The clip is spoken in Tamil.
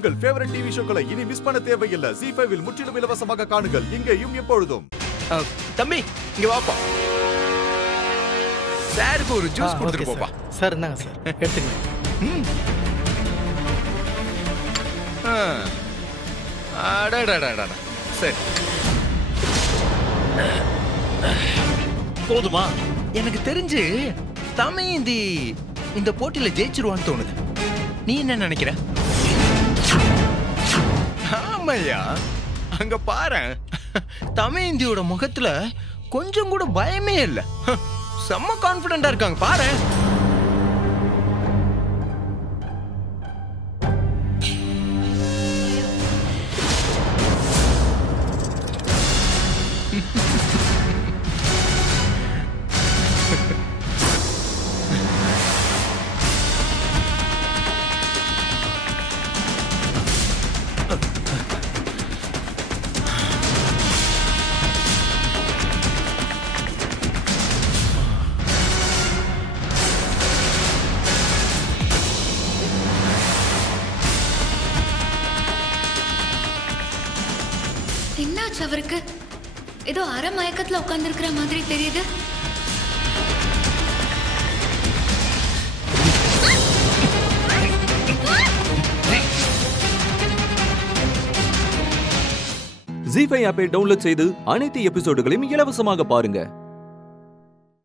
உங்கள் ஃபேவரட் டிவி ஷோக்களை இனி மிஸ் பண்ண தேவையில்லை. ZEE5 இல் முற்றிலும் இலவசமாக காணுங்கள், இங்கேயும் எப்பொழுதும். தம்பி இங்க வாப்பா. சாருக்கு ஒரு ஜூஸ் கொடுத்துட்டு போப்பா. சார் இந்தாங்க சார், எடுத்துக்கங்க. அடடடடடா. சரி போதுமா? எனக்கு தெரிஞ்சு தமையந்தி இந்த போட்டியில ஜெயிச்சிருவான்னு தோணுது. நீ என்ன நினைக்கிற? ஆமையா, அங்க பாரு, தமையந்தியோட முகத்துல கொஞ்சம் கூட பயமே இல்ல. செம்ம கான்பிடண்டா இருக்காங்க பாரு. என்னாச்சு அவருக்கு? ஏதோ அரை மயக்கத்துல உட்கார்ந்திருக்கிற மாதிரி தெரியுது. ZEE5 ஆப்பை டவுன்லோட் செய்து அனைத்து எபிசோடுகளையும் இலவசமாக பாருங்க.